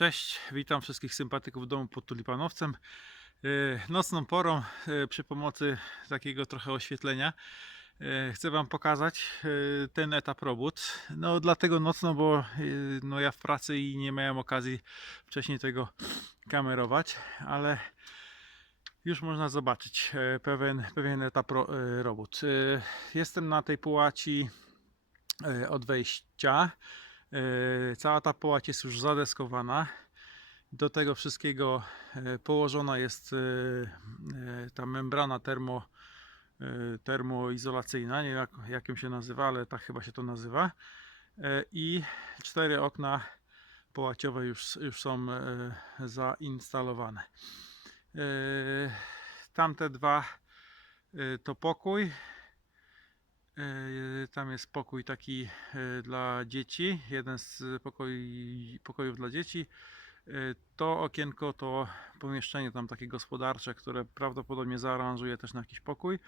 Cześć, witam wszystkich sympatyków domu pod Tulipanowcem. E, Nocną porą e, przy pomocy takiego trochę oświetlenia e, chcę Wam pokazać ten etap robót. No dlatego nocno, bo no, ja w pracy i nie miałem okazji wcześniej tego kamerować, ale już można zobaczyć pewien, pewien etap ro, robót. Jestem na tej połaci od wejścia. E, Cała ta połać jest już zadeskowana. Do tego wszystkiego e, położona jest e, ta membrana termo, termoizolacyjna. Nie wiem jak, jak ją się nazywa, ale tak chyba się to nazywa. I cztery okna połaciowe już, już są zainstalowane. Tamte dwa to pokój. E, Tam jest pokój taki e, dla dzieci, jeden z pokoi, pokojów dla dzieci. E, To okienko to pomieszczenie tam takie gospodarcze, które prawdopodobnie zaaranżuje też na jakiś pokój.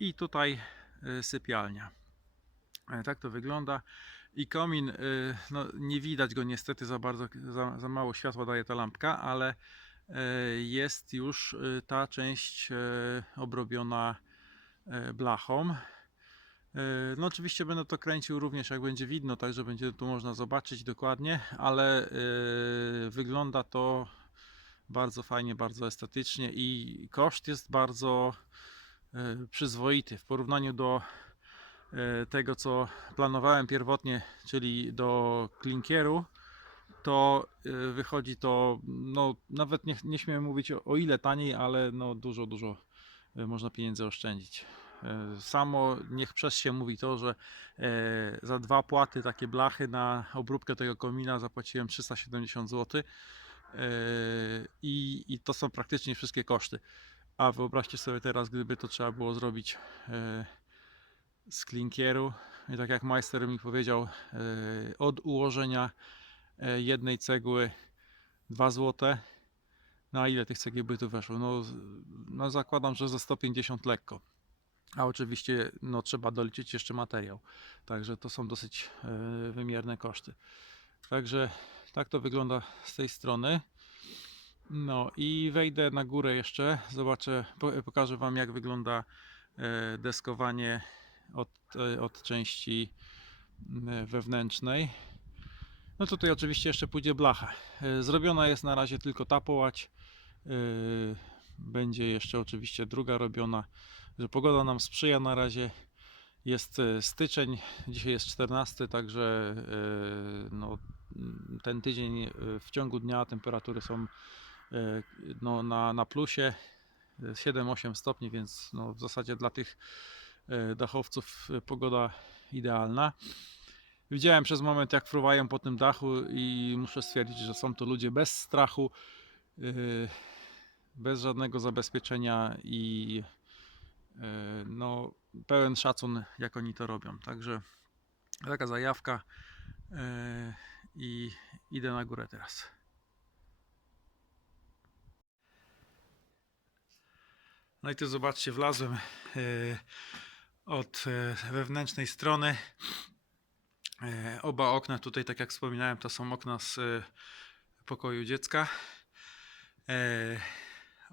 I tutaj sypialnia. Tak to wygląda. I komin, no nie widać go niestety za bardzo, za, za mało światła daje ta lampka, ale jest już ta część obrobiona blachą. E, No oczywiście będę to kręcił również jak będzie widno, także będzie tu można zobaczyć dokładnie, ale e, wygląda to bardzo fajnie, bardzo estetycznie i koszt jest bardzo e, przyzwoity w porównaniu do tego co planowałem pierwotnie, czyli do klinkieru to wychodzi to, no nawet nie, nie śmiem mówić o, o ile taniej, ale no dużo, dużo można pieniędzy oszczędzić. E, Samo niech przez się mówi to, że e, za dwa płaty takie blachy na obróbkę tego komina zapłaciłem 370 zł i, i to są praktycznie wszystkie koszty. A wyobraźcie sobie teraz, gdyby to trzeba było zrobić e, z klinkieru i tak jak majster mi powiedział, e, od ułożenia e, jednej cegły 2 zł. Na ile tych cegieł by tu weszło? No, no zakładam, że za 150 lekko. A oczywiście no, trzeba doliczyć jeszcze materiał. Także to są dosyć e, wymierne koszty. Także tak to wygląda z tej strony. No i wejdę na górę jeszcze. Zobaczę, po- pokażę Wam jak wygląda e, deskowanie od, e, od części wewnętrznej. No tutaj oczywiście jeszcze pójdzie blacha. Zrobiona jest na razie tylko ta połać. Będzie jeszcze oczywiście druga robiona że pogoda nam sprzyja na razie. Jest e, styczeń, dzisiaj jest 14, także e, no, ten tydzień e, w ciągu dnia temperatury są no, na, na plusie e, 7-8 stopni, więc no, w zasadzie dla tych dachowców pogoda idealna. Widziałem przez moment, jak fruwają po tym dachu, i muszę stwierdzić, że są to ludzie bez strachu, bez żadnego zabezpieczenia i no, pełen szacun, jak oni to robią. Także taka zajawka e, i idę na górę teraz. No i tu zobaczcie, wlazłem e, od wewnętrznej strony. Oba okna tutaj, tak jak wspominałem, to są okna z pokoju dziecka.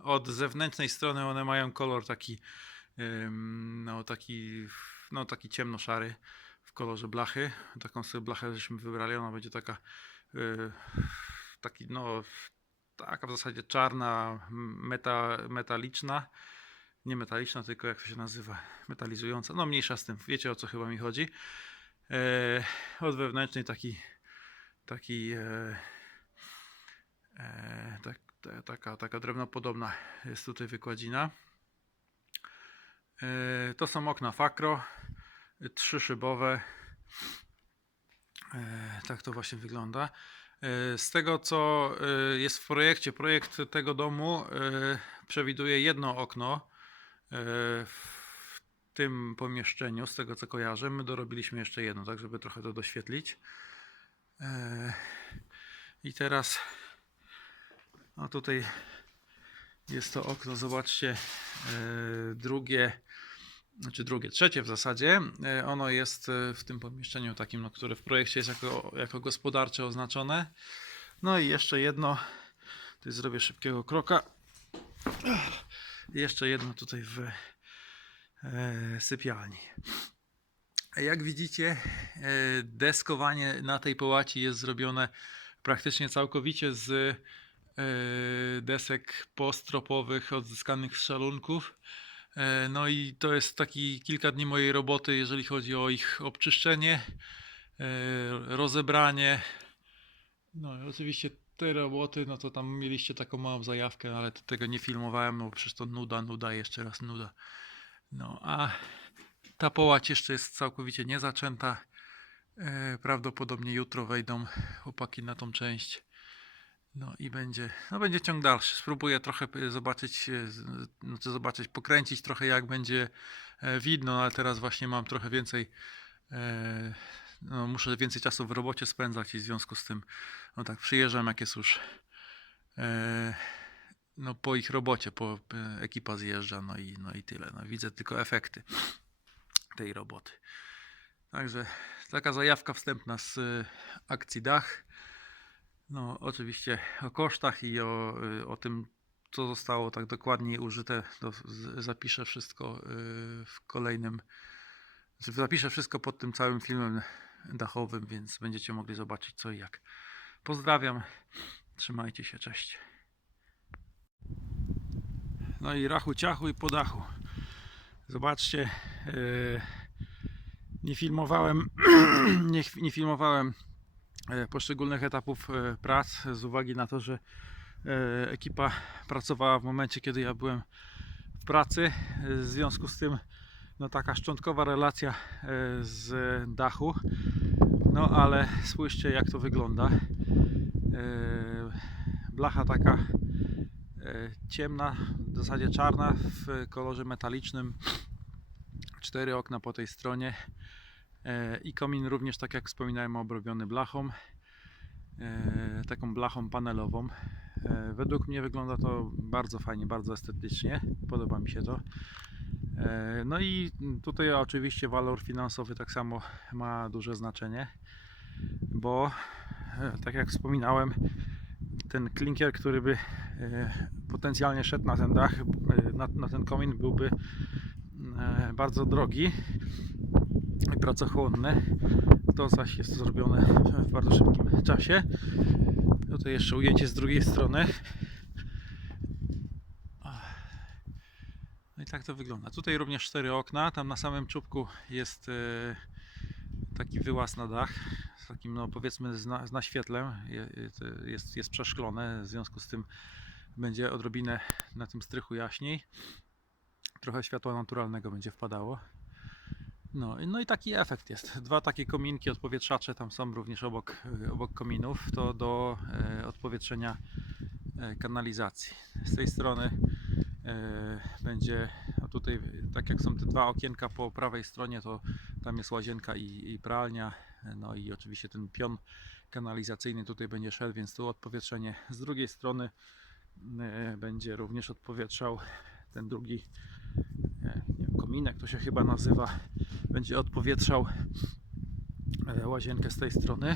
Od zewnętrznej strony one mają kolor taki no taki, no taki ciemno-szary w kolorze blachy. Taką sobie blachę żeśmy wybrali, ona będzie taka y, taki no taka w zasadzie czarna, meta, metaliczna. Nie metaliczna, tylko jak to się nazywa? Metalizująca. No mniejsza z tym, wiecie o co chyba mi chodzi. E, od wewnętrznej taki taki e, e, tak, ta- taka, taka drewnopodobna jest tutaj wykładzina. E, To są okna Fakro, trzy szybowe. E, Tak to właśnie wygląda. E, Z tego co jest w projekcie, projekt tego domu przewiduje jedno okno w tym pomieszczeniu, z tego co kojarzę. My dorobiliśmy jeszcze jedno, tak żeby trochę to doświetlić. I teraz no tutaj jest to okno, zobaczcie, e, drugie, znaczy drugie, trzecie w zasadzie. E, Ono jest e, w tym pomieszczeniu takim, no, które w projekcie jest jako, jako gospodarcze oznaczone. No i jeszcze jedno. Tutaj zrobię szybkiego kroka. Jeszcze jedno tutaj w sypialni. Jak widzicie, deskowanie na tej połaci jest zrobione praktycznie całkowicie z desek postropowych odzyskanych z szalunków. E, No i to jest taki kilka dni mojej roboty, jeżeli chodzi o ich obczyszczenie, e, rozebranie. No i oczywiście te roboty, no to tam mieliście taką małą zajawkę, ale tego nie filmowałem, no bo przecież to nuda, nuda, jeszcze raz nuda. No a ta połać jeszcze jest całkowicie niezaczęta. E, Prawdopodobnie jutro wejdą chłopaki na tą część. No i będzie, no będzie ciąg dalszy. Spróbuję trochę zobaczyć, e, znaczy zobaczyć, pokręcić trochę jak będzie e, widno, ale teraz właśnie mam trochę więcej, e, no muszę więcej czasu w robocie spędzać i w związku z tym, no tak przyjeżdżam jak jest już no po ich robocie, po ekipa zjeżdża, no i, no i tyle. No, widzę tylko efekty tej roboty. Także taka zajawka wstępna z akcji Dach. No, oczywiście o kosztach i o, y, o tym, co zostało tak dokładnie użyte, to zapiszę wszystko y, w kolejnym. Zapiszę wszystko pod tym całym filmem dachowym, więc będziecie mogli zobaczyć co i jak. Pozdrawiam. Trzymajcie się, cześć. No i rachu ciachu i po dachu. Zobaczcie, yy, nie filmowałem, nie, nie filmowałem poszczególnych etapów e, prac z uwagi na to, że e, ekipa pracowała w momencie, kiedy ja byłem w pracy. E, W związku z tym, no taka szczątkowa relacja e, z dachu. No ale spójrzcie, jak to wygląda. E, Blacha taka e, ciemna, w zasadzie czarna w kolorze metalicznym. Cztery okna po tej stronie e, i komin również, tak jak wspominałem, obrobiony blachą, e, taką blachą panelową. E, Według mnie wygląda to bardzo fajnie, bardzo estetycznie. Podoba mi się to. E, No i tutaj oczywiście walor finansowy tak samo ma duże znaczenie, bo e, tak jak wspominałem, ten klinkier, który by e, potencjalnie szedł na ten dach, e, na, na ten komin byłby e, bardzo drogi i pracochłonny. To zaś jest zrobione w bardzo szybkim czasie. Tutaj jeszcze ujęcie z drugiej strony. No i tak to wygląda. Tutaj również cztery okna. Tam na samym czubku jest e, taki wyłaz na dach. Z takim, no powiedzmy, z, na, z naświetlem. Je- Jest, jest przeszklone. W związku z tym będzie odrobinę na tym strychu jaśniej. Trochę światła naturalnego będzie wpadało. No, no i taki efekt jest. Dwa takie kominki odpowietrzacze tam są również obok, e, obok kominów. To do e, odpowietrzenia e, kanalizacji. Z tej strony e, będzie, a tutaj tak jak są te dwa okienka po prawej stronie, to tam jest łazienka i, i pralnia. No i oczywiście ten pion kanalizacyjny tutaj będzie szedł, więc tu odpowietrzenie. Z drugiej strony e, będzie również odpowietrzał ten drugi e, nie kominek, to się chyba nazywa, będzie odpowietrzał e, łazienkę z tej strony.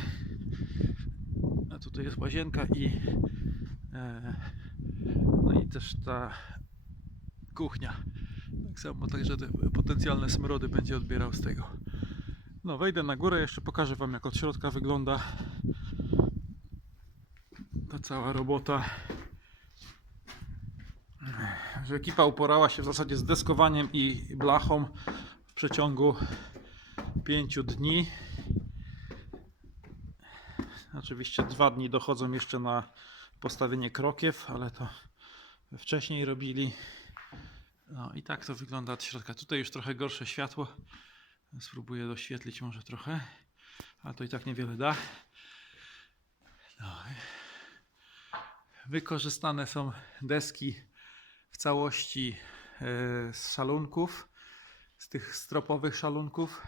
A tutaj jest łazienka i e, no i też ta kuchnia. Tak samo, także te potencjalne smrody będzie odbierał z tego. No, wejdę na górę, jeszcze pokażę Wam jak od środka wygląda ta cała robota. Że ekipa uporała się w zasadzie z deskowaniem i blachą przeciągu 5 dni. Oczywiście dwa dni dochodzą jeszcze na postawienie krokiew, ale to wcześniej robili. No i tak to wygląda od środka. Tutaj już trochę gorsze światło. Spróbuję doświetlić może trochę, ale to i tak niewiele da. No. Wykorzystane są deski w całości e, z szalunków, z tych stropowych szalunków.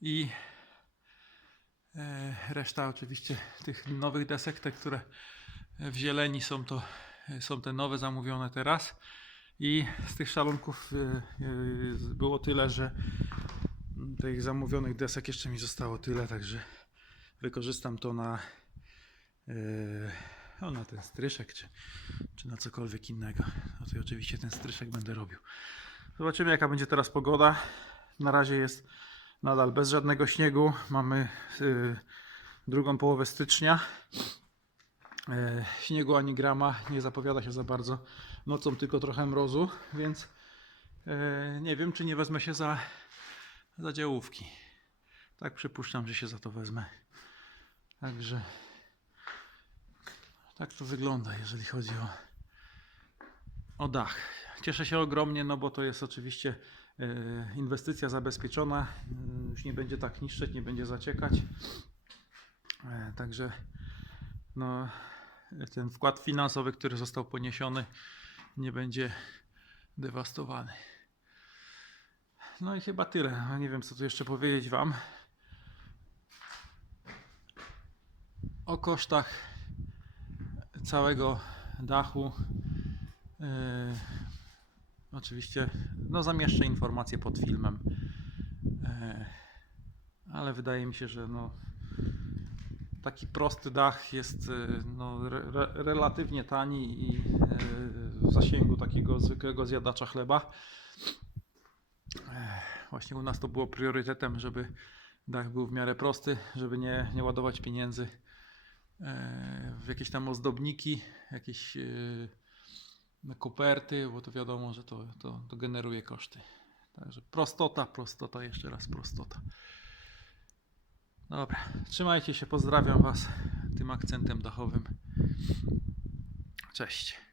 I e, reszta oczywiście tych nowych desek, te które w zieleni są to są te nowe zamówione teraz. I z tych szalunków e, e, było tyle, że tych zamówionych desek jeszcze mi zostało tyle, także wykorzystam to na, na ten stryszek, czy, czy na cokolwiek innego. No to oczywiście ten stryszek będę robił. Zobaczymy jaka będzie teraz pogoda. Na razie jest nadal bez żadnego śniegu. Mamy yy, drugą połowę stycznia. E, śniegu ani grama nie zapowiada się za bardzo. Nocą tylko trochę mrozu, więc e, nie wiem, czy nie wezmę się za, za działówki. Tak przypuszczam, że się za to wezmę. Także tak to wygląda, jeżeli chodzi o, o dach. Cieszę się ogromnie, no bo to jest oczywiście e, inwestycja zabezpieczona. E, Już nie będzie tak niszczeć, nie będzie zaciekać. E, Także no, ten wkład finansowy, który został poniesiony, nie będzie dewastowany. No i chyba tyle. No, Nie wiem, co tu jeszcze powiedzieć Wam. O kosztach całego dachu. Yy, oczywiście, no zamieszczę informacje pod filmem. Yy, ale wydaje mi się, że no, taki prosty dach jest y, no, re, re, relatywnie tani i w zasięgu takiego zwykłego zjadacza chleba. Właśnie u nas to było priorytetem, żeby dach był w miarę prosty, żeby nie, nie ładować pieniędzy e, w jakieś tam ozdobniki, jakieś na koperty, bo to wiadomo, że to, to, to generuje koszty. Także prostota, prostota, jeszcze raz prostota. Dobra, trzymajcie się, pozdrawiam Was tym akcentem dachowym. Cześć.